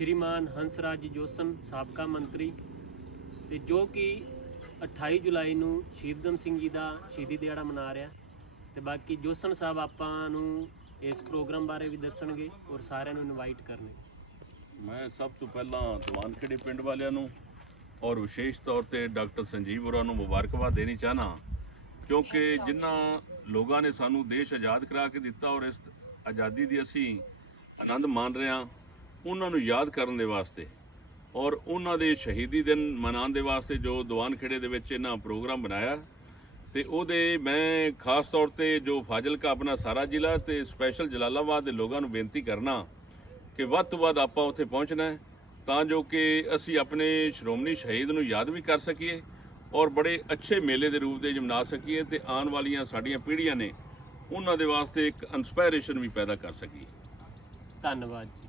ਸ਼੍ਰੀਮਾਨ ਹੰਸਰਾਜ ਜੋਸਨ ਸਾਬਕਾ ਮੰਤਰੀ ਤੇ ਜੋ ਕਿ 28 ਜੁਲਾਈ ਨੂੰ ਸ਼ਹੀਦ ਊਧਮ ਸਿੰਘ ਜੀ ਦਾ ਸ਼ਹੀਦੀ ਦਿਹਾੜਾ ਮਨਾ ਰਿਹਾ ਤੇ ਬਾਕੀ ਜੋਸਨ ਸਾਹਿਬ ਆਪਾਂ ਨੂੰ ਇਸ ਪ੍ਰੋਗਰਾਮ ਬਾਰੇ ਵੀ ਦੱਸਣਗੇ ਔਰ ਸਾਰਿਆਂ ਨੂੰ ਇਨਵਾਈਟ ਕਰਨਗੇ। ਮੈਂ ਸਭ ਤੋਂ ਪਹਿਲਾਂ ਦੀਵਾਨਖੇੜੇ ਪਿੰਡ ਵਾਲਿਆਂ ਨੂੰ ਔਰ ਵਿਸ਼ੇਸ਼ ਤੌਰ ਤੇ ਡਾਕਟਰ ਸੰਜੀਵ ਹੋਰਾਂ ਨੂੰ ਮੁਬਾਰਕਬਾਦ ਦੇਣੀ ਚਾਹਨਾ ਕਿਉਂਕਿ ਜਿਨ੍ਹਾਂ ਲੋਕਾਂ ਨੇ ਸਾਨੂੰ ਦੇਸ਼ ਆਜ਼ਾਦ ਕਰਾ ਕੇ ਦਿੱਤਾ ਔਰ ਇਸ ਆਜ਼ਾਦੀ ਦੀ ਅਸੀਂ ਆਨੰਦ ਮਾਣ ਰਹੇ ਹਾਂ। ਉਹਨਾਂ ਨੂੰ ਯਾਦ ਕਰਨ ਦੇ ਵਾਸਤੇ ਔਰ ਉਹਨਾਂ ਦੇ ਸ਼ਹੀਦੀ ਦਿਨ ਮਨਾਉਣ ਦੇ ਵਾਸਤੇ ਜੋ ਦੀਵਾਨਖੇੜੇ ਦੇ ਵਿੱਚ ਇਹਨਾਂ ਪ੍ਰੋਗਰਾਮ ਬਣਾਇਆ ਤੇ ਉਹਦੇ ਮੈਂ ਖਾਸ ਤੌਰ ਤੇ ਜੋ ਫਾਜ਼ਿਲਕਾ ਆਪਣਾ ਸਾਰਾ ਜ਼ਿਲ੍ਹਾ ਤੇ ਸਪੈਸ਼ਲ ਜਲਾਲਾਬਾਦ ਦੇ ਲੋਕਾਂ ਨੂੰ ਬੇਨਤੀ ਕਰਨਾ ਕਿ ਵੱਧ ਤੋਂ ਵੱਧ ਆਪਾਂ ਉੱਥੇ ਪਹੁੰਚਣਾ ਹੈ ਤਾਂ ਜੋ ਕਿ ਅਸੀਂ ਆਪਣੇ ਸ਼੍ਰੋਮਣੀ ਸ਼ਹੀਦ ਨੂੰ ਯਾਦ ਵੀ ਕਰ ਸਕੀਏ ਔਰ ਬੜੇ ਅੱਛੇ ਮੇਲੇ ਦੇ ਰੂਪ ਦੇ ਮਨਾ ਸਕੀਏ ਤੇ ਆਉਣ ਵਾਲੀਆਂ ਸਾਡੀਆਂ ਪੀੜ੍ਹੀਆਂ ਨੇ ਉਹਨਾਂ ਦੇ ਵਾਸਤੇ ਇੱਕ ਇਨਸਪਾਇਰੇਸ਼ਨ ਵੀ ਪੈਦਾ ਕਰ ਸਕੀਏ। ਧੰਨਵਾਦ ਜੀ।